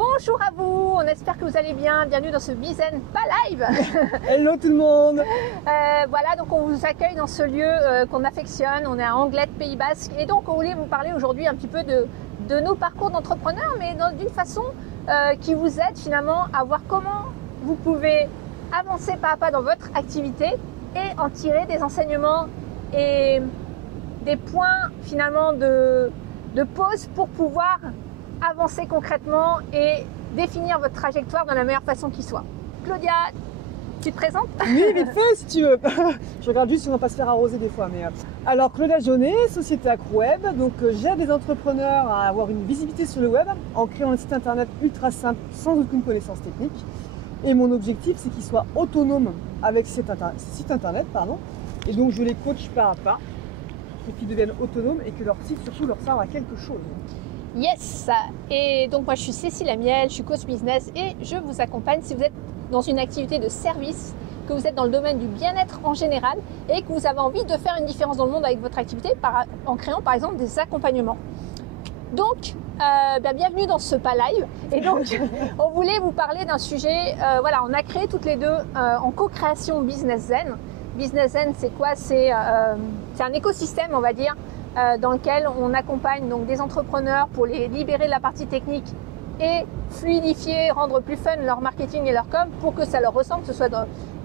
Bonjour à vous, on espère que vous allez bien. Bienvenue dans ce Bizen pas live. Hello tout le monde. Voilà, donc on vous accueille dans ce lieu qu'on affectionne. On est à Anglet, Pays Basque. Et donc on voulait vous parler aujourd'hui un petit peu de nos parcours d'entrepreneurs, mais d'une façon qui vous aide finalement à voir comment vous pouvez avancer pas à pas dans votre activité et en tirer des enseignements et des points finalement de pause pour pouvoir avancer concrètement et définir votre trajectoire de la meilleure façon qui soit. Claudia, tu te présentes? Oui, vite fait si tu veux. Je regarde juste si on va pas se faire arroser des fois. Mais alors Claudia Jaunet, société AcroWeb. Donc j'aide les entrepreneurs à avoir une visibilité sur le web en créant un site internet ultra simple sans aucune connaissance technique. Et mon objectif, c'est qu'ils soient autonomes avec cet site internet. Et donc je les coach pas à pas pour qu'ils deviennent autonomes et que leur site surtout leur serve à quelque chose. Yes. Et donc moi je suis Cécile Amiel, je suis coach business et je vous accompagne si vous êtes dans une activité de service, que vous êtes dans le domaine du bien-être en général et que vous avez envie de faire une différence dans le monde avec votre activité en créant par exemple des accompagnements. Donc bienvenue dans ce pas live. Et donc on voulait vous parler d'un sujet, voilà, on a créé toutes les deux en co-création Business Zen. Business Zen, c'est quoi? C'est un écosystème, on va dire, dans lequel on accompagne donc des entrepreneurs pour les libérer de la partie technique et fluidifier, rendre plus fun leur marketing et leur com pour que ça leur ressemble, que ce soit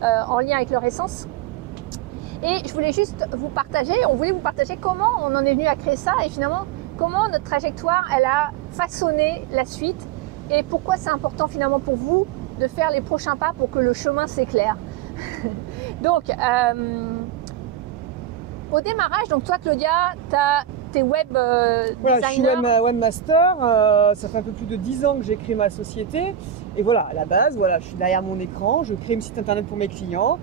en lien avec leur essence. Et je voulais juste vous partager, on voulait vous partager comment on en est venu à créer ça et finalement comment notre trajectoire elle a façonné la suite et pourquoi c'est important finalement pour vous de faire les prochains pas pour que le chemin s'éclaire. Donc au démarrage, donc toi Claudia, tu as tes web designers. Voilà, je suis webmaster, ça fait un peu plus de 10 ans que j'ai créé ma société. Et voilà, à la base, voilà, je suis derrière mon écran, je crée un site internet pour mes clients,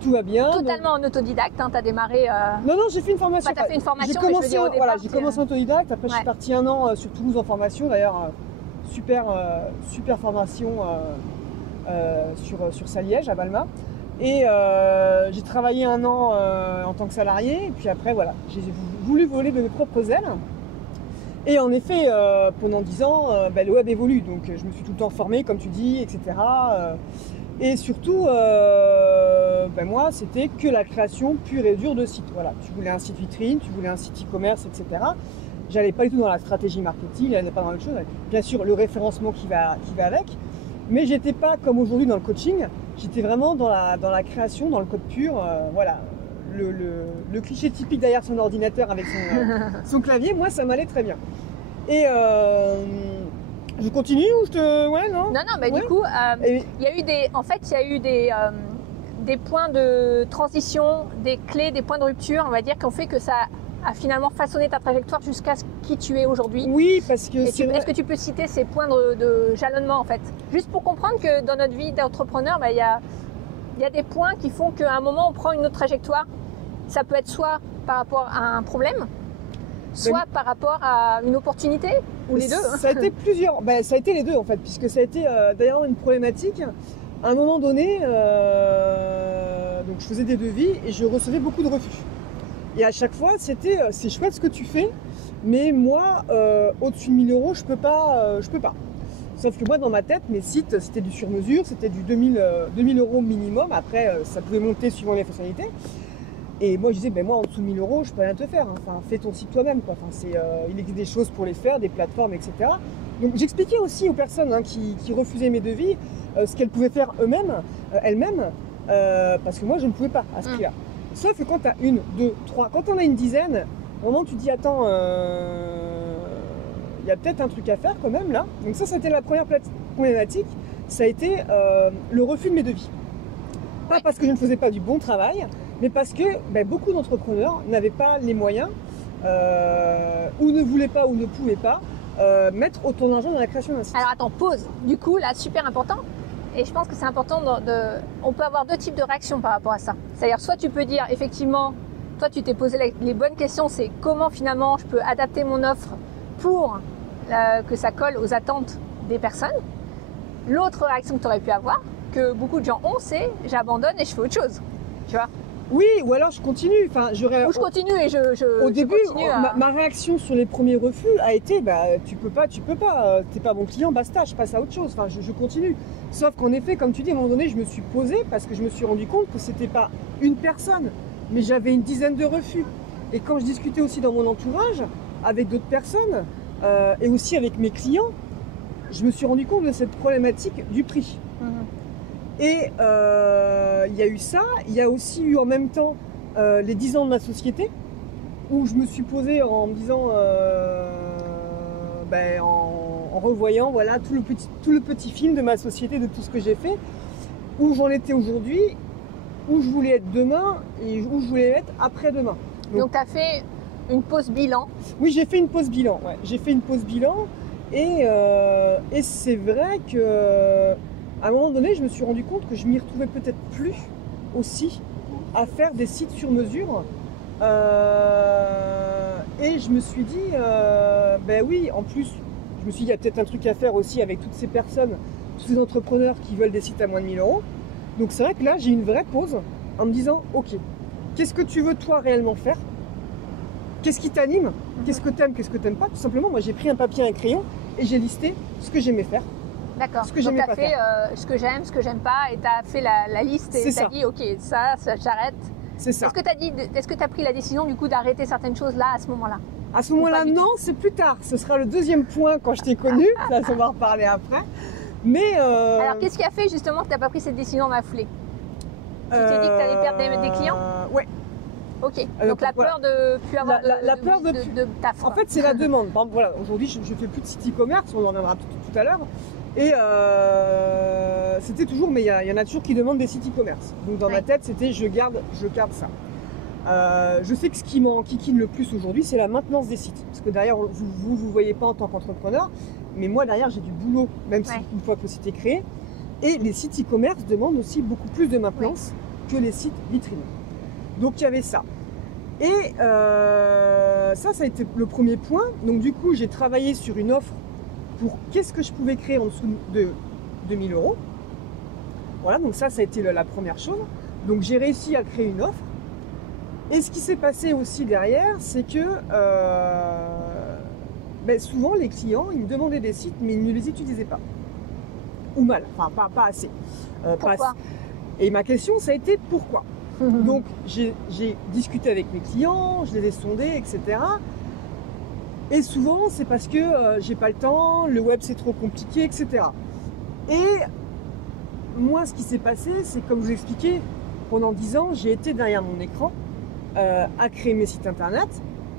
tout va bien. Totalement en autodidacte, hein, tu as démarré... Non, j'ai fait une formation. Tu as fait une formation, j'ai commencé, mais je veux dire, au départ, voilà, j'ai commencé en autodidacte, après je suis partie un an sur Toulouse en formation, d'ailleurs, super formation sur Saliège, à Balma. Et j'ai travaillé un an en tant que salarié, et puis après voilà, j'ai voulu voler de mes propres ailes. Et en effet, pendant 10 ans, le web évolue, donc je me suis tout le temps formée, comme tu dis, etc. Et surtout, moi, c'était que la création pure et dure de sites. Voilà, tu voulais un site vitrine, tu voulais un site e-commerce, etc. J'allais pas du tout dans la stratégie marketing, j'allais pas dans les choses. Bien sûr, le référencement qui va avec. Mais j'étais pas comme aujourd'hui dans le coaching, j'étais vraiment dans la création, dans le code pur, voilà. Le cliché typique derrière son ordinateur avec son clavier, moi ça m'allait très bien. Et je continue ou je te... Ouais, non ? Non, mais du coup, il y a eu des points de transition, des clés, des points de rupture, on va dire, qui ont fait que ça a finalement façonné ta trajectoire jusqu'à qui tu es aujourd'hui. Oui, parce que est-ce que tu peux citer ces points de jalonnement en fait? Juste pour comprendre que dans notre vie d'entrepreneur, il y a des points qui font qu'à un moment on prend une autre trajectoire. Ça peut être soit par rapport à un problème, soit par rapport à une opportunité, ou les deux. Ça a été plusieurs, ça a été les deux en fait, puisque ça a été d'ailleurs une problématique. À un moment donné, donc je faisais des devis et je recevais beaucoup de refus. Et à chaque fois, c'était c'est chouette ce que tu fais, mais moi, au-dessus de 1000 euros, je peux pas. Sauf que moi, dans ma tête, mes sites, c'était du sur-mesure, c'était du 2000 euros minimum. Après, ça pouvait monter suivant les fonctionnalités. Et moi, je disais, moi, en dessous de 1000 euros, je peux rien te faire. Enfin, fais ton site toi-même, quoi. Enfin, il existe des choses pour les faire, des plateformes, etc. Donc, j'expliquais aussi aux personnes qui refusaient mes devis ce qu'elles pouvaient faire elles-mêmes, parce que moi, je ne pouvais pas à ce prix-là. Sauf que quand tu as une, deux, trois, quand on a une dizaine, au moment où tu te dis attends, il y a peut-être un truc à faire quand même là. Donc ça a été la première problématique, ça a été le refus de mes devis. Pas parce que je ne faisais pas du bon travail, mais parce que beaucoup d'entrepreneurs n'avaient pas les moyens, ou ne voulaient pas ou ne pouvaient pas mettre autant d'argent dans la création d'un site. Alors attends, pause. Du coup, là, super important. Et je pense que c'est important on peut avoir deux types de réactions par rapport à ça. C'est-à-dire, soit tu peux dire, effectivement, toi tu t'es posé les bonnes questions, c'est comment finalement je peux adapter mon offre pour que ça colle aux attentes des personnes. L'autre réaction que tu aurais pu avoir, que beaucoup de gens ont, c'est j'abandonne et je fais autre chose. Tu vois ? Oui, ou alors je continue. Enfin, Ou je continue et au début, continue à... ma réaction sur les premiers refus a été tu peux pas, t'es pas mon client, basta, je passe à autre chose. Enfin, je continue. Sauf qu'en effet, comme tu dis, à un moment donné, je me suis posée parce que je me suis rendu compte que c'était pas une personne, mais j'avais une dizaine de refus. Et quand je discutais aussi dans mon entourage avec d'autres personnes et aussi avec mes clients, je me suis rendu compte de cette problématique du prix. Et il y a eu ça, il y a aussi eu en même temps les 10 ans de ma société, où je me suis posée en me disant, en revoyant voilà, tout le petit film de ma société, de tout ce que j'ai fait, où j'en étais aujourd'hui, où je voulais être demain et où je voulais être après-demain. Donc tu as fait une pause bilan. Oui, j'ai fait une pause bilan, ouais. J'ai fait une pause bilan et c'est vrai que à un moment donné, je me suis rendu compte que je m'y retrouvais peut-être plus aussi à faire des sites sur mesure. Et je me suis dit, oui, en plus, je me suis dit, il y a peut-être un truc à faire aussi avec toutes ces personnes, tous ces entrepreneurs qui veulent des sites à moins de 1000 €. Donc c'est vrai que là, j'ai une vraie pause en me disant, ok, qu'est-ce que tu veux toi réellement faire? Qu'est-ce qui t'anime? Qu'est-ce que t'aimes, qu'est-ce que t'aimes pas? Tout simplement, moi j'ai pris un papier et un crayon et j'ai listé ce que j'aimais faire. D'accord. Donc tu as fait ce que j'aime, ce que j'aime pas, et tu as fait la liste et tu as dit ok, ça j'arrête. C'est ça. Est-ce que tu as pris la décision du coup d'arrêter certaines choses là à ce moment-là? À ce moment-là, non, c'est plus tard. Ce sera le deuxième point quand je t'ai connu. Ça, on va en reparler après. Mais alors qu'est-ce qui a fait justement que tu n'as pas pris cette décision dans la foulée? Tu t'es dit que tu allais perdre des clients? Ouais. Ok, donc la peur de plus avoir de taf. En fait, c'est la demande. Bon, voilà, aujourd'hui, je fais plus de site e-commerce, on en reviendra tout à l'heure. Et c'était toujours, mais il y en a toujours qui demandent des sites e-commerce. Donc dans ma tête, c'était je garde ça. Je sais que ce qui m'enquiquine le plus aujourd'hui, c'est la maintenance des sites. Parce que derrière, vous ne voyez pas en tant qu'entrepreneur, mais moi derrière, j'ai du boulot, même si une fois que le site est créé. Et les sites e-commerce demandent aussi beaucoup plus de maintenance que les sites vitrines. Donc il y avait ça. Et ça a été le premier point. Donc du coup, j'ai travaillé sur une offre pour qu'est-ce que je pouvais créer en dessous de 2000 €. Voilà, donc ça a été la première chose. Donc j'ai réussi à créer une offre. Et ce qui s'est passé aussi derrière, c'est que souvent les clients, ils me demandaient des sites, mais ils ne les utilisaient pas. Ou mal, enfin pas assez. Pourquoi? Et ma question, ça a été pourquoi? Donc j'ai discuté avec mes clients, je les ai sondés, etc. Et souvent, c'est parce que j'ai pas le temps, le web c'est trop compliqué, etc. Et moi, ce qui s'est passé, c'est comme je vous expliquais, pendant 10 ans, j'ai été derrière mon écran à créer mes sites internet.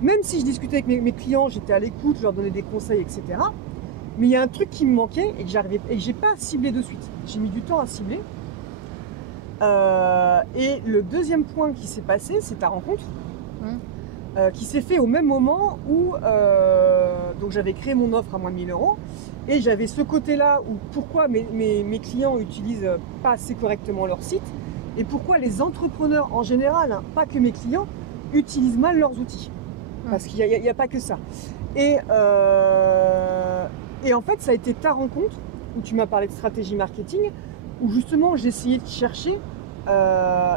Même si je discutais avec mes clients, j'étais à l'écoute, je leur donnais des conseils, etc. Mais il y a un truc qui me manquait et que j'ai pas ciblé de suite. J'ai mis du temps à cibler. Et le deuxième point qui s'est passé, c'est ta rencontre. Qui s'est fait au même moment où donc j'avais créé mon offre à moins de 1000 € et j'avais ce côté-là où pourquoi mes clients utilisent pas assez correctement leur site et pourquoi les entrepreneurs en général, hein, pas que mes clients, utilisent mal leurs outils. Parce qu'il n'y a pas que ça. Et en fait, ça a été ta rencontre où tu m'as parlé de stratégie marketing, où justement j'ai essayé de chercher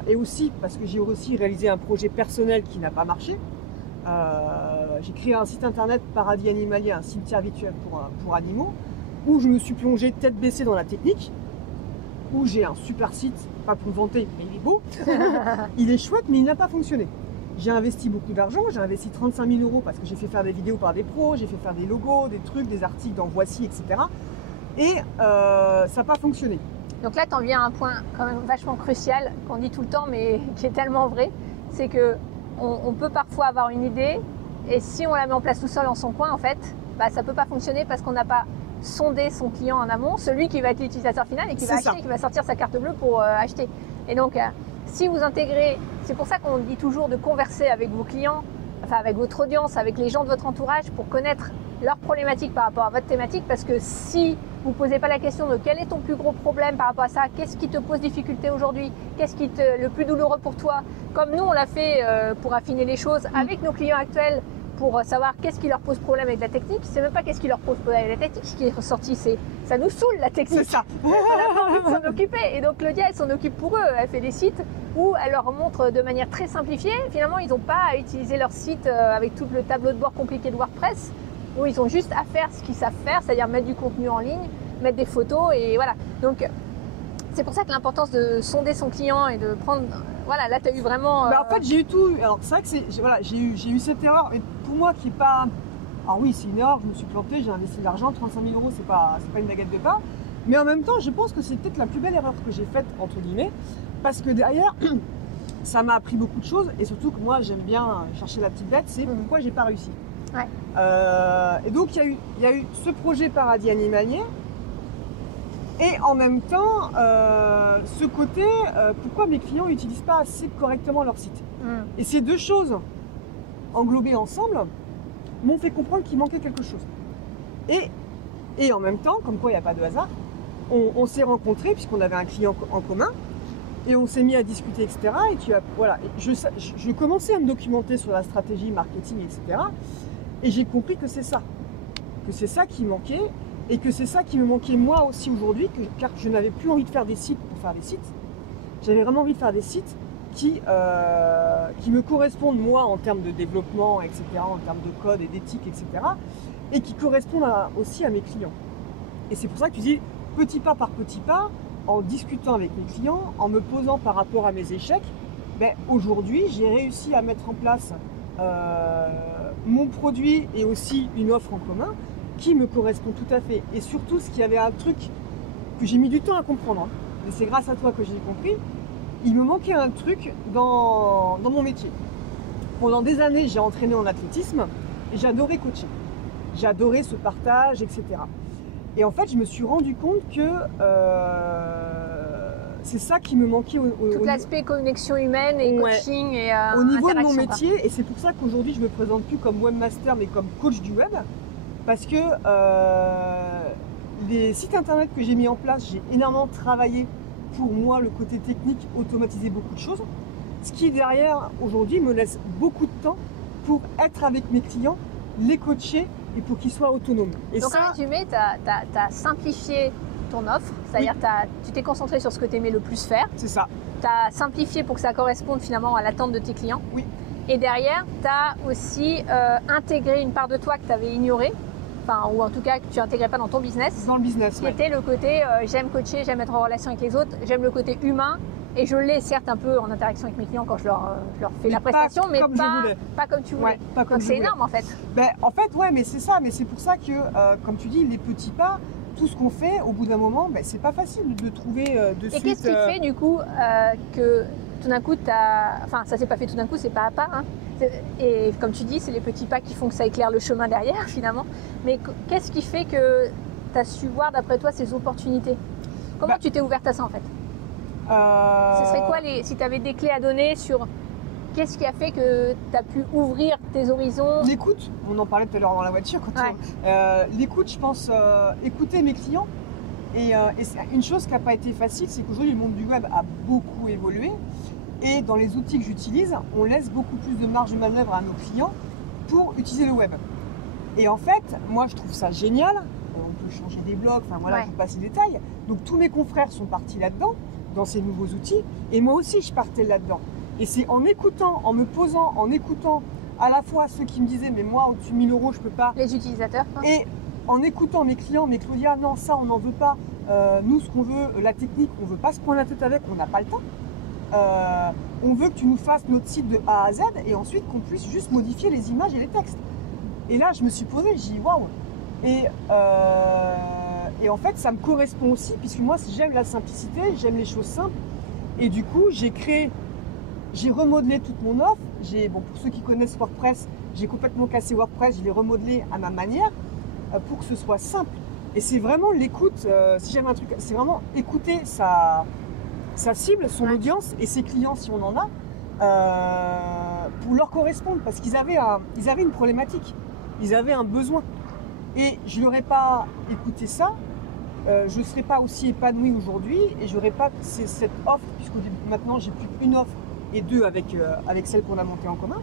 et aussi parce que j'ai aussi réalisé un projet personnel qui n'a pas marché. J'ai créé un site internet Paradis Animalier, un cimetière virtuel pour animaux, où je me suis plongé tête baissée dans la technique, où j'ai un super site, pas pour vanter, mais il est beau, il est chouette, mais il n'a pas fonctionné. J'ai investi beaucoup d'argent, j'ai investi 35 000 € parce que j'ai fait faire des vidéos par des pros, j'ai fait faire des logos, des trucs, des articles dans Voici, etc. Et ça n'a pas fonctionné. Donc là, tu en viens à un point quand même vachement crucial qu'on dit tout le temps, mais qui est tellement vrai, c'est que on peut parfois avoir une idée et si on la met en place tout seul dans son coin, en fait, ça peut pas fonctionner parce qu'on n'a pas sondé son client en amont, celui qui va être l'utilisateur final et qui va acheter, qui va sortir sa carte bleue pour acheter. Et donc, si vous intégrez, c'est pour ça qu'on dit toujours de converser avec vos clients, enfin avec votre audience, avec les gens de votre entourage pour connaître leurs problématiques par rapport à votre thématique, parce que si vous ne posez pas la question de quel est ton plus gros problème par rapport à ça, qu'est-ce qui te pose difficulté aujourd'hui, qu'est-ce qui est le plus douloureux pour toi, comme nous on l'a fait pour affiner les choses avec nos clients actuels, pour savoir qu'est-ce qui leur pose problème avec la technique. C'est même pas qu'est-ce qui leur pose problème avec la technique. Ce qui est ressorti, c'est ça nous saoule la technique. C'est ça. On n'a pas envie de s'en occuper. Et donc Claudia, elle s'en occupe pour eux. Elle fait des sites où elle leur montre de manière très simplifiée. Finalement, ils n'ont pas à utiliser leur site avec tout le tableau de bord compliqué de WordPress. Où ils ont juste à faire ce qu'ils savent faire, c'est-à-dire mettre du contenu en ligne, mettre des photos et voilà. Donc c'est pour ça que l'importance de sonder son client et de prendre. Voilà, là tu as eu vraiment. En fait, j'ai eu tout. Alors c'est vrai que voilà, j'ai eu cette erreur. Mais pour moi, qui est pas. Alors oui, c'est une erreur. Je me suis plantée. J'ai investi de l'argent, 35 000 €. C'est pas une baguette de pain. Mais en même temps, je pense que c'est peut-être la plus belle erreur que j'ai faite entre guillemets, parce que derrière, ça m'a appris beaucoup de choses. Et surtout que moi, j'aime bien chercher la petite bête. C'est pourquoi j'ai pas réussi. Ouais. Et donc il y a eu ce projet Paradis Animalier. Et en même temps, ce côté, pourquoi mes clients n'utilisent pas assez correctement leur site. Et ces deux choses, englobées ensemble, m'ont fait comprendre qu'il manquait quelque chose. Et en même temps, comme quoi il n'y a pas de hasard, on s'est rencontrés puisqu'on avait un client en commun, et on s'est mis à discuter, etc. Et voilà, je commençais à me documenter sur la stratégie, marketing, etc. Et j'ai compris que c'est ça qui manquait. Et que c'est ça qui me manquait moi aussi aujourd'hui, car je n'avais plus envie de faire des sites pour faire des sites. J'avais vraiment envie de faire des sites qui me correspondent moi en termes de développement, etc., en termes de code et d'éthique, etc., et qui correspondent aussi à mes clients. Et c'est pour ça que tu dis petit pas par petit pas, en discutant avec mes clients, en me posant par rapport à mes échecs, ben, aujourd'hui j'ai réussi à mettre en place mon produit et aussi une offre en commun qui me correspond tout à fait. Et surtout, ce qu'il y avait un truc que j'ai mis du temps à comprendre, mais c'est grâce à toi que j'ai compris, il me manquait un truc dans mon métier. Pendant des années, j'ai entraîné en athlétisme et j'adorais coacher. J'adorais ce partage, etc. Et en fait, je me suis rendu compte que c'est ça qui me manquait. Tout l'aspect connexion humaine et coaching et au niveau de mon interaction, métier. Et c'est pour ça qu'aujourd'hui, je me présente plus comme webmaster, mais comme coach du web. Parce que les sites internet que j'ai mis en place, j'ai énormément travaillé pour moi le côté technique, automatiser beaucoup de choses. Ce qui derrière aujourd'hui me laisse beaucoup de temps pour être avec mes clients, les coacher et pour qu'ils soient autonomes. Et donc en résumé, tu as simplifié ton offre, c'est-à-dire tu t'es concentré sur ce que tu aimais le plus faire. C'est ça. Tu as simplifié pour que ça corresponde finalement à l'attente de tes clients. Oui. Et derrière, tu as aussi intégré une part de toi que tu avais ignorée. Enfin, ou en tout cas que tu n'intégrais pas dans ton business. Dans le business, qui était le côté j'aime coacher, j'aime être en relation avec les autres, j'aime le côté humain et je l'ai certes un peu en interaction avec mes clients quand je leur fais la prestation, mais pas comme tu voulais. Pas comme donc c'est énorme en fait. En fait, ouais, mais c'est ça, mais c'est pour ça que, comme tu dis, les petits pas, tout ce qu'on fait, au bout d'un moment, c'est pas facile de trouver de suite. Et qu'est-ce qui fait du coup que tout d'un coup, enfin ça s'est pas fait tout d'un coup, c'est pas à pas, hein. Et comme tu dis, c'est les petits pas qui font que ça éclaire le chemin derrière finalement. Mais qu'est-ce qui fait que tu as su voir d'après toi ces opportunités? Comment tu t'es ouverte à ça en fait? Ce serait quoi si tu avais des clés à donner sur qu'est-ce qui a fait que tu as pu ouvrir tes horizons? L'écoute, on en parlait tout à l'heure dans la voiture. L'écoute, je pense, écouter mes clients. Et une chose qui n'a pas été facile, c'est qu'aujourd'hui le monde du web a beaucoup évolué. Et dans les outils que j'utilise, on laisse beaucoup plus de marge de manœuvre à nos clients pour utiliser le web. Et en fait, moi je trouve ça génial. On peut changer des blogs, enfin voilà, je vous passe les détails. Donc tous mes confrères sont partis là-dedans, dans ces nouveaux outils. Et moi aussi je partais là-dedans. Et c'est en écoutant, en me posant, en écoutant à la fois ceux qui me disaient mais moi au-dessus de 1000 € je peux pas. Les utilisateurs. Et en écoutant mes clients, mais Claudia, non ça on n'en veut pas. Nous ce qu'on veut, la technique, on veut pas se prendre la tête avec, on n'a pas le temps. On veut que tu nous fasses notre site de A à Z et ensuite qu'on puisse juste modifier les images et les textes. Et là, je me suis posée, j'ai dit waouh. Et en fait, ça me correspond aussi, puisque moi, j'aime la simplicité, j'aime les choses simples. Et du coup, j'ai remodelé toute mon offre. Pour ceux qui connaissent WordPress, j'ai complètement cassé WordPress, je l'ai remodelé à ma manière pour que ce soit simple. Et c'est vraiment l'écoute, si j'aime un truc, c'est vraiment écouter sa cible, son audience et ses clients si on en a, pour leur correspondre, parce qu'ils avaient une problématique, ils avaient un besoin. Et je n'aurais pas écouté ça, je ne serais pas aussi épanouie aujourd'hui et je n'aurais pas cette offre, puisque maintenant j'ai plus qu'une offre et deux avec celle qu'on a montée en commun.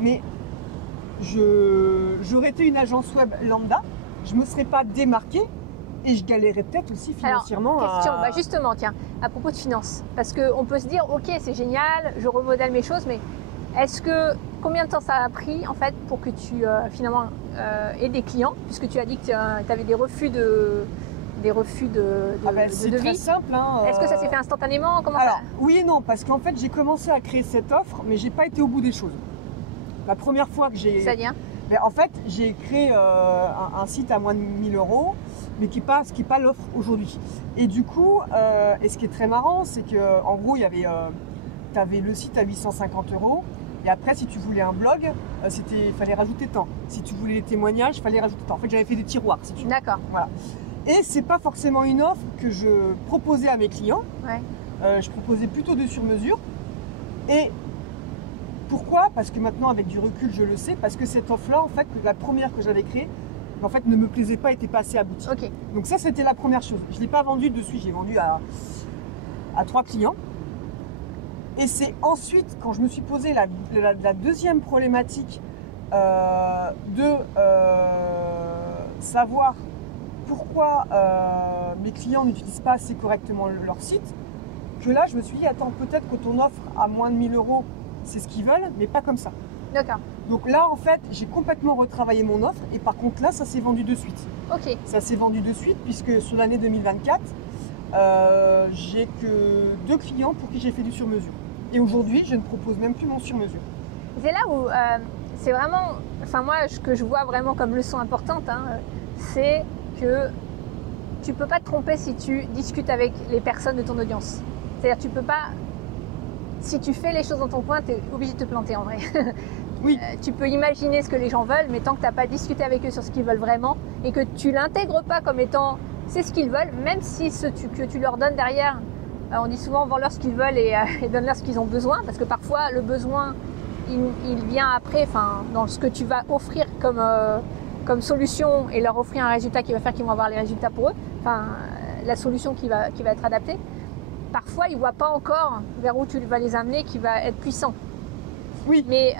Mais j'aurais été une agence web lambda, je me serais pas démarquée et je galérais peut-être aussi financièrement. Alors, question, justement, tiens, à propos de finances, parce qu'on peut se dire, ok, c'est génial, je remodèle mes choses, mais combien de temps ça a pris en fait pour que tu finalement aies des clients, puisque tu as dit que tu avais des refus de c'est devis. très simple. Hein, Est-ce que ça s'est fait instantanément? Oui et non, parce qu'en fait j'ai commencé à créer cette offre, mais j'ai pas été au bout des choses. La première fois que j'ai... C'est-à-dire? En fait, j'ai créé un site à moins de 1000 €, mais qui n'est pas l'offre aujourd'hui. Et du coup, et ce qui est très marrant, c'est qu'en gros, tu avais le site à 850 €. Et après, si tu voulais un blog, fallait rajouter tant. Si tu voulais des témoignages, il fallait rajouter tant. En fait, j'avais fait des tiroirs, si tu veux. D'accord. Voilà. Et c'est pas forcément une offre que je proposais à mes clients. Ouais. Je proposais plutôt de sur-mesure. Et pourquoi? Parce que maintenant, avec du recul, je le sais. Parce que cette offre-là, en fait, la première que j'avais créée, en fait, ne me plaisait pas, était pas assez aboutie. Okay. Donc ça, c'était la première chose. Je l'ai pas vendue de suite. J'ai vendu à 3 clients. Et c'est ensuite, quand je me suis posé la deuxième problématique de savoir pourquoi mes clients n'utilisent pas assez correctement leur site, que là, je me suis dit, attends, peut-être que ton offre à moins de 1000 €, c'est ce qu'ils veulent, mais pas comme ça. D'accord. Donc là, en fait, j'ai complètement retravaillé mon offre et par contre, là, ça s'est vendu de suite. Ok. Ça s'est vendu de suite puisque sur l'année 2024, j'ai que 2 clients pour qui j'ai fait du sur-mesure. Et aujourd'hui, je ne propose même plus mon sur-mesure. C'est là où c'est vraiment, enfin moi, ce que je vois vraiment comme leçon importante, hein, c'est que tu peux pas te tromper si tu discutes avec les personnes de ton audience. C'est-à-dire, tu peux pas, si tu fais les choses dans ton coin, tu es obligé de te planter en vrai. Oui. Tu peux imaginer ce que les gens veulent, mais tant que tu n'as pas discuté avec eux sur ce qu'ils veulent vraiment et que tu l'intègres pas comme étant c'est ce qu'ils veulent, même si que tu leur donnes derrière, on dit souvent vends-leur ce qu'ils veulent et donne-leur ce qu'ils ont besoin, parce que parfois le besoin il vient après, dans ce que tu vas offrir comme solution et leur offrir un résultat qui va faire qu'ils vont avoir les résultats pour eux, la solution qui va être adaptée. Parfois ils ne voient pas encore vers où tu vas les amener qui va être puissant. Oui. Mais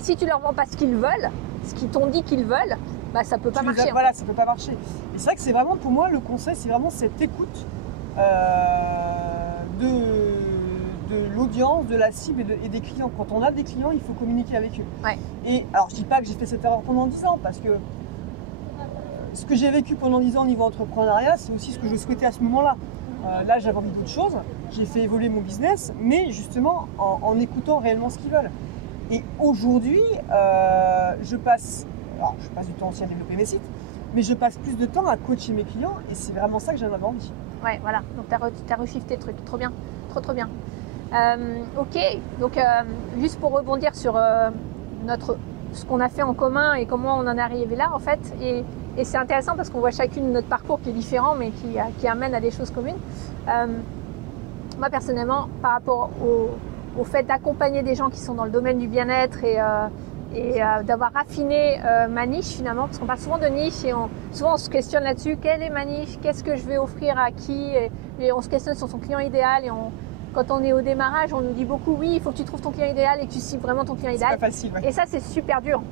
si tu leur vends pas ce qu'ils veulent, ce qu'ils t'ont dit qu'ils veulent, ça peut pas marcher. Voilà, ça peut pas marcher. Et c'est vrai que c'est vraiment, pour moi, le conseil, c'est vraiment cette écoute de l'audience, de la cible et des clients. Quand on a des clients, il faut communiquer avec eux. Ouais. Et alors, je dis pas que j'ai fait cette erreur pendant 10 ans, parce que ce que j'ai vécu pendant 10 ans au niveau entrepreneuriat, c'est aussi ce que je souhaitais à ce moment-là. Là, j'avais envie d'autre chose. J'ai fait évoluer mon business, mais justement en écoutant réellement ce qu'ils veulent. Et aujourd'hui, je passe du temps aussi à développer mes sites, mais je passe plus de temps à coacher mes clients et c'est vraiment ça que j'en avais envie. Ouais, voilà. Donc, tu as reshifté le truc. Trop bien. Trop bien. Ok. Donc, juste pour rebondir sur ce qu'on a fait en commun et comment on en est arrivé là, en fait. Et c'est intéressant parce qu'on voit chacune notre parcours qui est différent, mais qui amène à des choses communes. Moi, personnellement, par rapport au fait d'accompagner des gens qui sont dans le domaine du bien-être et d'avoir raffiné ma niche finalement, parce qu'on parle souvent de niche et souvent on se questionne là-dessus, quelle est ma niche, qu'est-ce que je vais offrir à qui, et on se questionne sur son client idéal et quand on est au démarrage, on nous dit beaucoup oui, il faut que tu trouves ton client idéal et que tu cibles vraiment ton client idéal. C'est pas facile, ouais. Et ça, c'est super dur.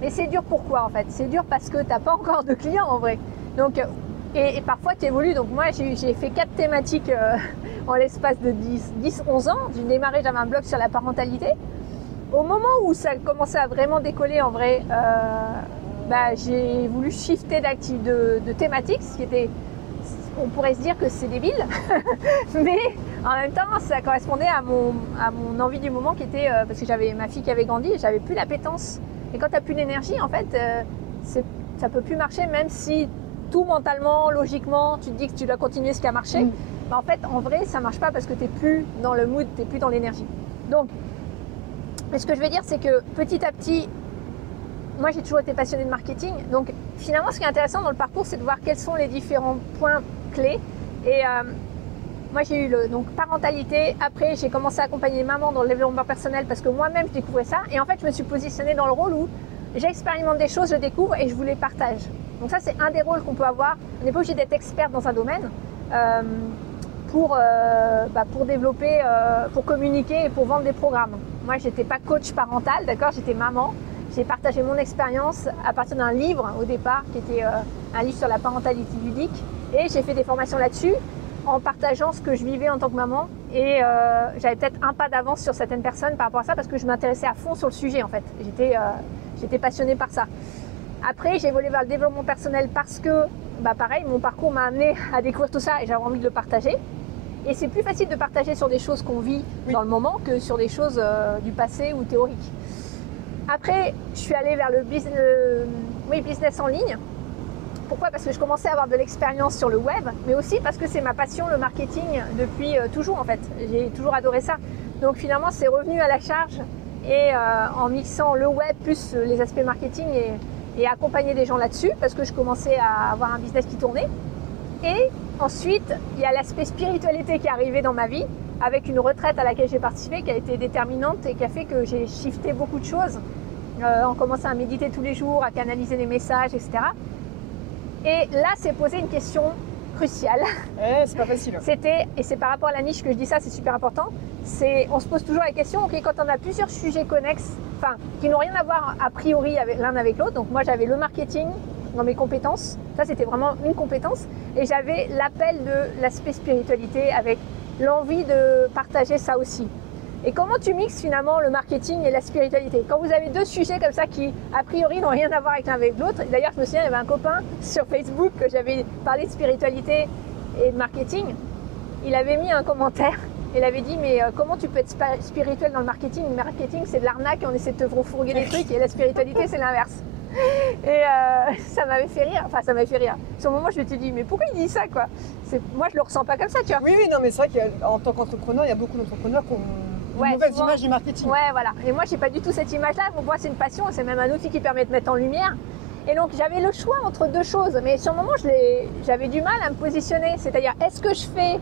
Mais c'est dur pourquoi en fait? C'est dur parce que tu n'as pas encore de clients en vrai. Donc, et parfois tu évolues. Donc moi, j'ai fait 4 thématiques en l'espace de 10-11 ans. J'ai démarré, j'avais un blog sur la parentalité. Au moment où ça commençait à vraiment décoller en vrai, j'ai voulu shifter de thématique, ce qui était, on pourrait se dire que c'est débile, mais en même temps ça correspondait à mon envie du moment qui était, parce que j'avais ma fille qui avait grandi et j'avais plus l'appétence. Et quand tu n'as plus d'énergie, en fait, ça peut plus marcher, même si tout mentalement, logiquement, tu te dis que tu dois continuer ce qui a marché. En fait, en vrai, ça marche pas parce que tu n'es plus dans le mood, tu n'es plus dans l'énergie. Donc, mais ce que je veux dire, c'est que petit à petit, moi j'ai toujours été passionnée de marketing. Donc finalement, ce qui est intéressant dans le parcours, c'est de voir quels sont les différents points clés. Et moi j'ai eu donc parentalité. Après, j'ai commencé à accompagner maman dans le développement personnel parce que moi-même je découvrais ça. Et en fait, je me suis positionnée dans le rôle où j'expérimente des choses, je découvre et je vous les partage. Donc ça, c'est un des rôles qu'on peut avoir. On n'est pas obligé d'être expert dans un domaine. Pour développer, pour communiquer et pour vendre des programmes. Moi, j'étais pas coach parental, d'accord, j'étais maman j'ai partagé mon expérience à partir d'un livre au départ, qui était un livre sur la parentalité ludique. Et j'ai fait des formations là-dessus en partageant ce que je vivais en tant que maman. Et j'avais peut-être un pas d'avance sur certaines personnes par rapport à ça parce que je m'intéressais à fond sur le sujet en fait. J'étais passionnée par ça. Après, j'ai évolué vers le développement personnel parce que, pareil, mon parcours m'a amené à découvrir tout ça et j'avais envie de le partager. Et c'est plus facile de partager sur des choses qu'on vit dans le moment que sur des choses du passé ou théoriques. Après, je suis allée vers le business en ligne. Pourquoi? Parce que je commençais à avoir de l'expérience sur le web, mais aussi parce que c'est ma passion, le marketing, depuis toujours en fait. J'ai toujours adoré ça. Donc finalement, c'est revenu à la charge et en mixant le web plus les aspects marketing et accompagner des gens là-dessus parce que je commençais à avoir un business qui tournait. Et ensuite, il y a l'aspect spiritualité qui est arrivé dans ma vie avec une retraite à laquelle j'ai participé qui a été déterminante et qui a fait que j'ai shifté beaucoup de choses en commençant à méditer tous les jours, à canaliser les messages, etc. Et là, c'est posé une question cruciale. C'est pas facile. Et c'est par rapport à la niche que je dis ça, c'est super important. On se pose toujours la question, ok, quand on a plusieurs sujets connexes, enfin, qui n'ont rien à voir a priori l'un avec l'autre. Donc moi, j'avais le marketing dans mes compétences. Ça, c'était vraiment une compétence. Et j'avais l'appel de l'aspect spiritualité avec l'envie de partager ça aussi. Et comment tu mixes finalement le marketing et la spiritualité? Quand vous avez deux sujets comme ça qui, a priori, n'ont rien à voir avec l'un avec l'autre. D'ailleurs, je me souviens, il y avait un copain sur Facebook que j'avais parlé de spiritualité et de marketing. Il avait mis un commentaire. Il avait dit, mais comment tu peux être spirituel dans le marketing? Le marketing, c'est de l'arnaque et on essaie de te refourguer des trucs. Et la spiritualité, c'est l'inverse. Et ça m'avait fait rire. Enfin, ça m'avait fait rire. Sur le moment, je me suis dit, mais pourquoi il dit ça, quoi? Moi, je le ressens pas comme ça, tu vois. Oui, non, mais c'est vrai qu'en tant qu'entrepreneur, il y a beaucoup d'entrepreneurs qui ont une mauvaise image du marketing. Ouais, voilà. Et moi, j'ai pas du tout cette image-là. Pour moi, c'est une passion. C'est même un outil qui permet de mettre en lumière. Et donc, j'avais le choix entre deux choses. Mais sur le moment, j'avais du mal à me positionner. C'est-à-dire, est-ce que je fais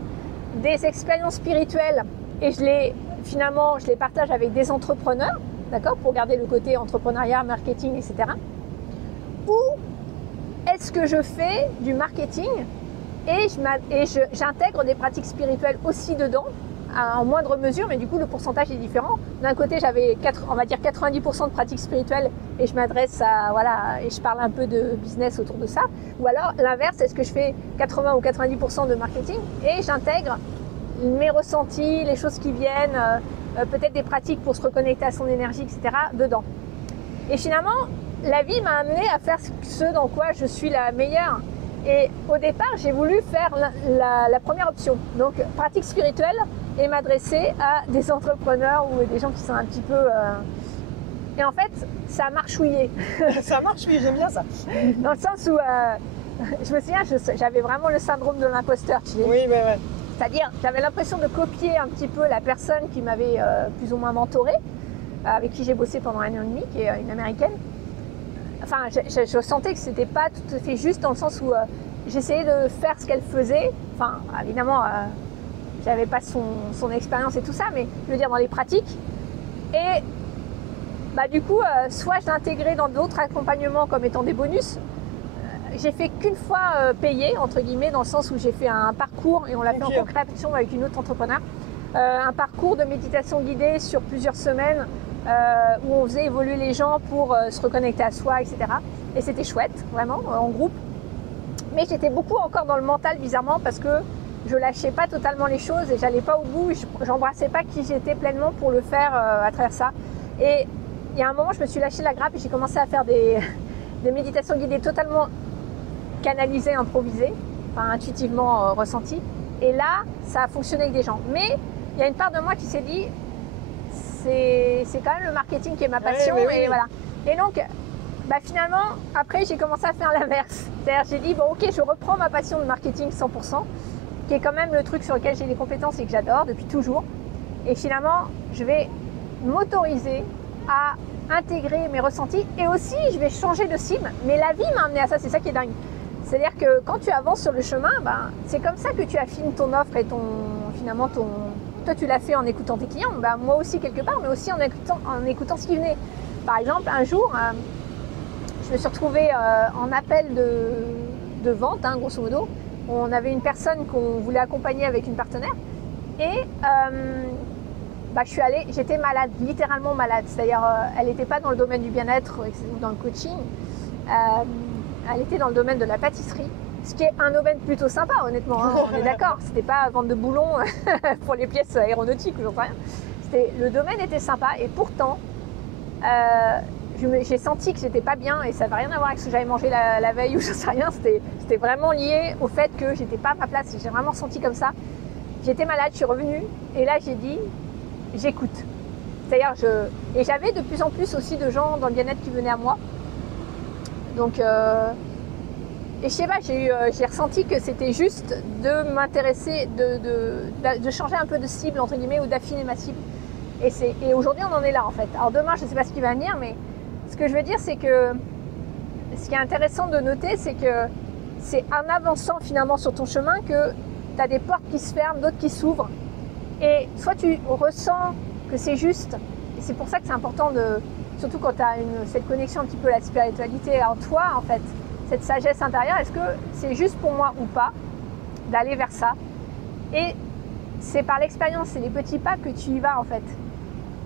des expériences spirituelles et je les partage avec des entrepreneurs, d'accord, pour garder le côté entrepreneuriat, marketing, etc. Ou est-ce que je fais du marketing et j'intègre des pratiques spirituelles aussi dedans, en moindre mesure, mais du coup le pourcentage est différent. D'un côté, j'avais on va dire 90% de pratiques spirituelles et je m'adresse et je parle un peu de business autour de ça. Ou alors l'inverse, est-ce que je fais 80 ou 90% de marketing et j'intègre mes ressentis, les choses qui viennent, peut-être des pratiques pour se reconnecter à son énergie, etc. dedans. Et finalement, la vie m'a amené à faire ce dans quoi je suis la meilleure. Et au départ, j'ai voulu faire la première option, donc pratique spirituelle et m'adresser à des entrepreneurs ou des gens qui sont un petit peu... Et en fait, ça a marchouillé. Ça marche, oui, j'aime bien ça. Dans le sens où, je me souviens, j'avais vraiment le syndrome de l'imposteur, tu sais. Oui, ouais. C'est-à-dire, j'avais l'impression de copier un petit peu la personne qui m'avait plus ou moins mentorée, avec qui j'ai bossé pendant 1 an et demi, qui est une américaine. Enfin, je sentais que c'était pas tout à fait juste dans le sens où j'essayais de faire ce qu'elle faisait. Enfin, évidemment, j'avais pas son expérience et tout ça, mais je veux dire dans les pratiques. Et du coup, soit je l'ai intégré dans d'autres accompagnements comme étant des bonus. J'ai fait qu'une fois payer, entre guillemets, dans le sens où j'ai fait un parcours et on l'a fait en co-création avec une autre entrepreneur. Un parcours de méditation guidée sur plusieurs semaines où on faisait évoluer les gens pour se reconnecter à soi, etc. Et c'était chouette, vraiment, en groupe. Mais j'étais beaucoup encore dans le mental, bizarrement, parce que je lâchais pas totalement les choses et j'allais pas au bout. J'embrassais pas qui j'étais pleinement pour le faire à travers ça. Et il y a un moment, je me suis lâché la grappe et j'ai commencé à faire des méditations guidées totalement canalisées, improvisées, enfin intuitivement ressenties. Et là, ça a fonctionné avec des gens. Mais il y a une part de moi qui s'est dit, c'est quand même le marketing qui est ma passion. Ouais, oui. Et voilà. Et donc, finalement, après, j'ai commencé à faire l'inverse. C'est-à-dire, j'ai dit, bon, ok, je reprends ma passion de marketing 100%, qui est quand même le truc sur lequel j'ai des compétences et que j'adore depuis toujours. Et finalement, je vais m'autoriser à intégrer mes ressentis et aussi, je vais changer de cible. Mais la vie m'a amené à ça, c'est ça qui est dingue. C'est-à-dire que quand tu avances sur le chemin, c'est comme ça que tu affines ton offre et finalement toi tu l'as fait en écoutant tes clients, moi aussi quelque part, mais aussi en écoutant ce qui venait. Par exemple, un jour, je me suis retrouvée en appel de vente, grosso modo. On avait une personne qu'on voulait accompagner avec une partenaire et je suis allée, j'étais malade, littéralement malade. C'est-à-dire, elle n'était pas dans le domaine du bien-être ou dans le coaching. Elle était dans le domaine de la pâtisserie, ce qui est un domaine plutôt sympa, honnêtement. Hein, on est d'accord. C'était pas vendre de boulons pour les pièces aéronautiques ou j'en sais rien. Le domaine était sympa et pourtant, j'ai senti que j'étais pas bien et ça n'avait rien à voir avec ce que j'avais mangé la veille ou j'en sais rien. C'était vraiment lié au fait que j'étais pas à ma place. J'ai vraiment senti comme ça. J'étais malade, je suis revenue et là j'ai dit j'écoute. C'est-à-dire et j'avais de plus en plus aussi de gens dans le bien-être qui venaient à moi. Donc et je sais pas, j'ai ressenti que c'était juste de m'intéresser, de changer un peu de cible entre guillemets ou d'affiner ma cible. Et aujourd'hui on en est là en fait. Alors demain je ne sais pas ce qui va venir, mais ce que je veux dire c'est que ce qui est intéressant de noter, c'est que c'est en avançant finalement sur ton chemin que tu as des portes qui se ferment, d'autres qui s'ouvrent. Et soit tu ressens que c'est juste, et c'est pour ça que c'est important, surtout quand tu as cette connexion un petit peu à la spiritualité en toi, en fait, cette sagesse intérieure, est-ce que c'est juste pour moi ou pas d'aller vers ça? Et c'est par l'expérience, c'est les petits pas que tu y vas en fait.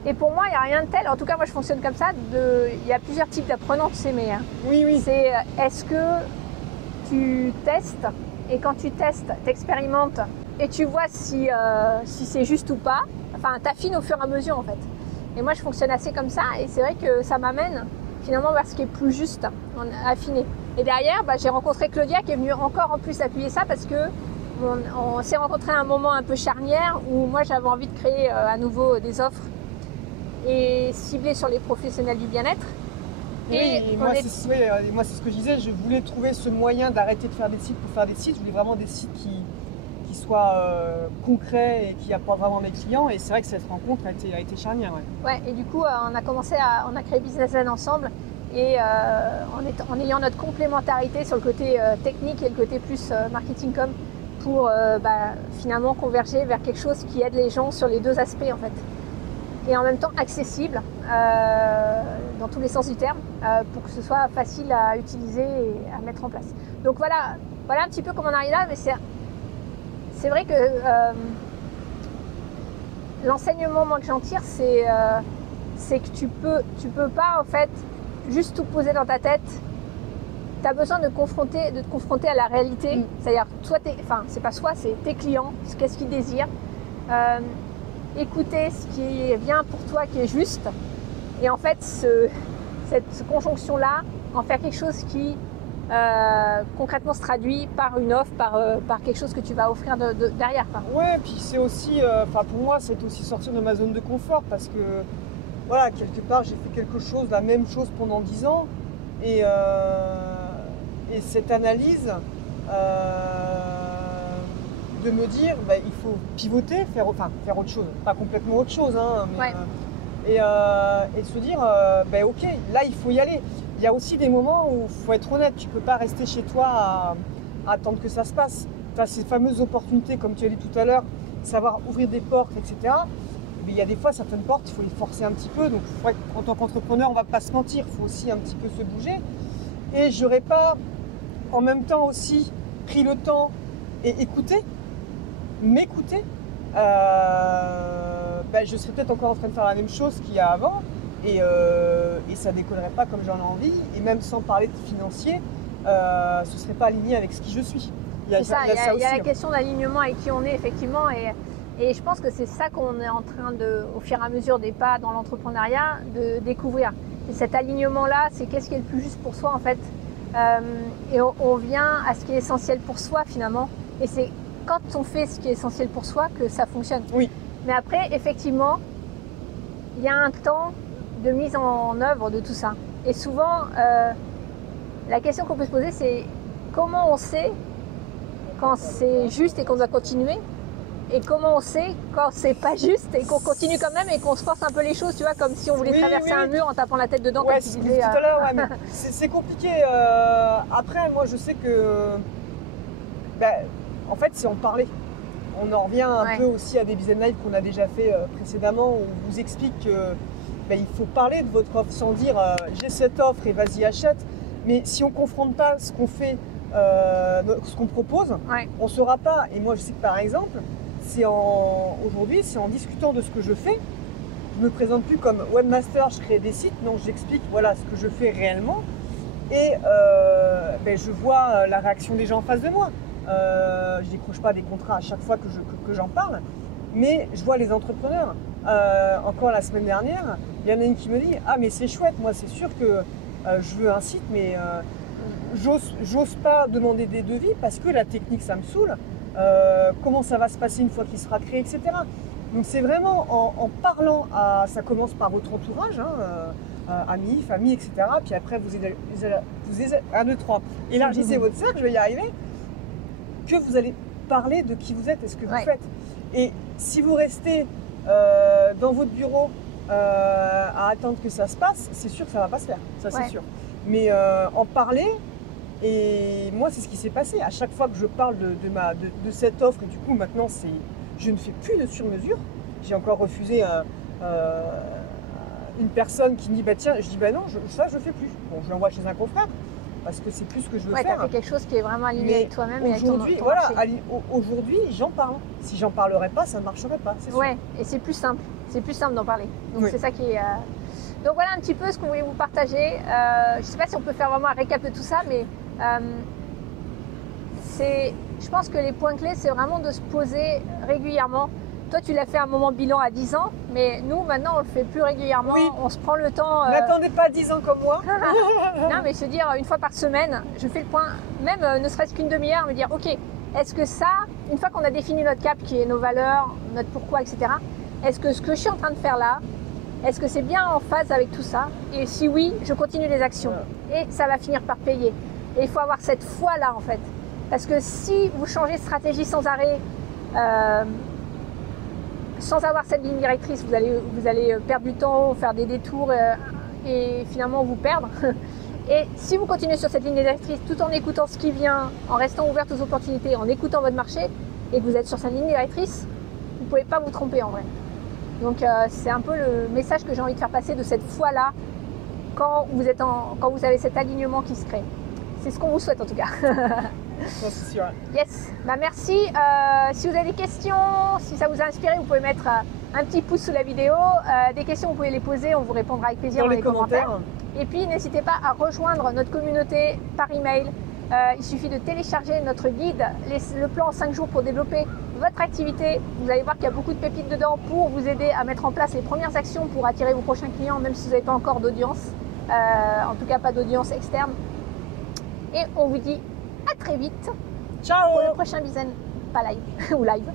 Et pour moi, il n'y a rien de tel, en tout cas moi je fonctionne comme ça, il y a plusieurs types d'apprenants, tu sais, mais Oui. c'est est-ce que tu testes, et quand tu testes, tu expérimentes, et tu vois si c'est juste ou pas, enfin t'affines au fur et à mesure en fait. Et moi je fonctionne assez comme ça, et c'est vrai que ça m'amène finalement vers ce qui est plus juste, affiné. Et derrière, j'ai rencontré Claudia qui est venue encore en plus appuyer ça parce que on s'est rencontré à un moment un peu charnière où moi j'avais envie de créer à nouveau des offres et cibler sur les professionnels du bien-être. Et moi c'est ce que je disais, je voulais trouver ce moyen d'arrêter de faire des sites pour faire des sites. Je voulais vraiment des sites qui soient concrets et qui apportent vraiment mes clients. Et c'est vrai que cette rencontre a été charnière. Ouais, et du coup on a créé Business Zen ensemble. Et en ayant notre complémentarité sur le côté technique et le côté plus marketing com pour finalement converger vers quelque chose qui aide les gens sur les deux aspects en fait. Et en même temps accessible dans tous les sens du terme pour que ce soit facile à utiliser et à mettre en place. Donc voilà un petit peu comment on arrive là, mais c'est vrai que l'enseignement moi que j'en tire c'est que tu peux pas en fait juste tout poser dans ta tête. Tu as besoin de te confronter à la réalité. C'est-à-dire, c'est tes clients, qu'est-ce qu'ils désirent. Écouter ce qui vient pour toi, qui est juste. Et en fait, cette conjonction-là, en faire quelque chose qui concrètement se traduit par une offre, par quelque chose que tu vas offrir derrière. Ouais, puis c'est aussi, pour moi, c'est aussi sortir de ma zone de confort parce que voilà, quelque part, j'ai fait la même chose pendant 10 ans. Et cette analyse de me dire, il faut pivoter, faire autre chose. Pas complètement autre chose, hein, mais, et se dire, ok, là, il faut y aller. Il y a aussi des moments où il faut être honnête. Tu ne peux pas rester chez toi à attendre que ça se passe. Tu as ces fameuses opportunités, comme tu as dit tout à l'heure, savoir ouvrir des portes, etc. Mais il y a des fois, certaines portes, il faut les forcer un petit peu. Donc, en tant qu'entrepreneur, on ne va pas se mentir. Il faut aussi un petit peu se bouger. Et je n'aurais pas, en même temps aussi, pris le temps et m'écouter. Je serais peut-être encore en train de faire la même chose qu'il y a avant. Et ça ne décollerait pas comme j'en ai envie. Et même sans parler de financier, ce ne serait pas aligné avec ce qui je suis. Il y a la question d'alignement avec qui on est, effectivement. Et je pense que c'est ça qu'on est en train au fur et à mesure des pas dans l'entrepreneuriat, de découvrir. Et cet alignement-là, c'est qu'est-ce qui est le plus juste pour soi en fait. Et on vient à ce qui est essentiel pour soi finalement. Et c'est quand on fait ce qui est essentiel pour soi que ça fonctionne. Oui. Mais après, effectivement, il y a un temps de mise en œuvre de tout ça. Et souvent, la question qu'on peut se poser, c'est comment on sait quand c'est juste et qu'on doit continuer, et comment on sait quand c'est pas juste et qu'on continue quand même et qu'on se force un peu les choses, tu vois, comme si on voulait traverser un mur en tapant la tête dedans, comme tu disais. Tout à l'heure, mais c'est compliqué. Après, moi, je sais que, en fait, c'est en parler. On en revient un peu aussi à des business live qu'on a déjà fait précédemment, où on vous explique que il faut parler de votre offre sans dire j'ai cette offre et vas-y achète. Mais si on ne confronte pas ce qu'on fait, ce qu'on propose, on ne saura pas. Et moi, je sais que par exemple, aujourd'hui, c'est en discutant de ce que je fais je me présente plus comme webmaster, je crée des sites, donc j'explique voilà ce que je fais réellement. Et je vois la réaction des gens en face de moi. Je décroche pas des contrats à chaque fois que j'en parle, mais je vois les entrepreneurs. Encore la semaine dernière, il y en a une qui me dit « Ah mais c'est chouette, moi c'est sûr que je veux un site, mais j'ose pas demander des devis parce que la technique ça me saoule. Comment ça va se passer une fois qu'il sera créé, etc. » Donc c'est vraiment en parlant, ça commence par votre entourage, amis, famille, etc. Puis après vous 1, 2, 3. Élargissez votre cercle, je vais y arriver. Que vous allez parler de qui vous êtes et ce que vous faites. Et si vous restez dans votre bureau à attendre que ça se passe, c'est sûr que ça ne va pas se faire, ça c'est sûr. Mais en parler, et moi c'est ce qui s'est passé. À chaque fois que je parle de cette offre, et du coup maintenant je ne fais plus de sur-mesure. J'ai encore refusé une personne qui me dit bah tiens, je dis bah non, ça je fais plus. Bon, je l'envoie chez un confrère parce que c'est plus ce que je veux faire. Tu as fait quelque chose qui est vraiment aligné avec toi-même et avec ton marché. Aujourd'hui, j'en parle. Si j'en parlerais pas, ça ne marcherait pas, c'est sûr. Ouais, et c'est plus simple. C'est plus simple d'en parler. Donc c'est ça qui est. Donc voilà un petit peu ce qu'on voulait vous partager. Je ne sais pas si on peut faire vraiment un récap de tout ça, mais je pense que les points clés, c'est vraiment de se poser régulièrement. Toi, tu l'as fait un moment bilan à 10 ans, mais nous, maintenant, on le fait plus régulièrement. Oui. On se prend le temps. N'attendez pas 10 ans comme moi. Non, mais se dire une fois par semaine, je fais le point, même ne serait-ce qu'une demi-heure, me dire, ok, est-ce que ça, une fois qu'on a défini notre cap, qui est nos valeurs, notre pourquoi, etc., est-ce que ce que je suis en train de faire là, est-ce que c'est bien en phase avec tout ça? Et si oui, je continue les actions. Et ça va finir par payer. Et il faut avoir cette foi-là, en fait. Parce que si vous changez de stratégie sans arrêt, sans avoir cette ligne directrice, vous allez perdre du temps, faire des détours et finalement vous perdre. Et si vous continuez sur cette ligne directrice tout en écoutant ce qui vient, en restant ouvert aux opportunités, en écoutant votre marché et que vous êtes sur cette ligne directrice, vous ne pouvez pas vous tromper en vrai. Donc c'est un peu le message que j'ai envie de faire passer de cette foi-là quand vous avez cet alignement qui se crée. C'est ce qu'on vous souhaite en tout cas. C'est sûr. Yes, bah merci. Si vous avez des questions, si ça vous a inspiré, vous pouvez mettre un petit pouce sous la vidéo. Des questions, vous pouvez les poser, on vous répondra avec plaisir dans les commentaires. Et puis n'hésitez pas à rejoindre notre communauté par email. Il suffit de télécharger notre guide, le plan en 5 jours pour développer votre activité. Vous allez voir qu'il y a beaucoup de pépites dedans pour vous aider à mettre en place les premières actions pour attirer vos prochains clients, même si vous n'avez pas encore d'audience, en tout cas pas d'audience externe. Et on vous dit à très vite. Ciao pour le prochain Bizen, pas live ou live.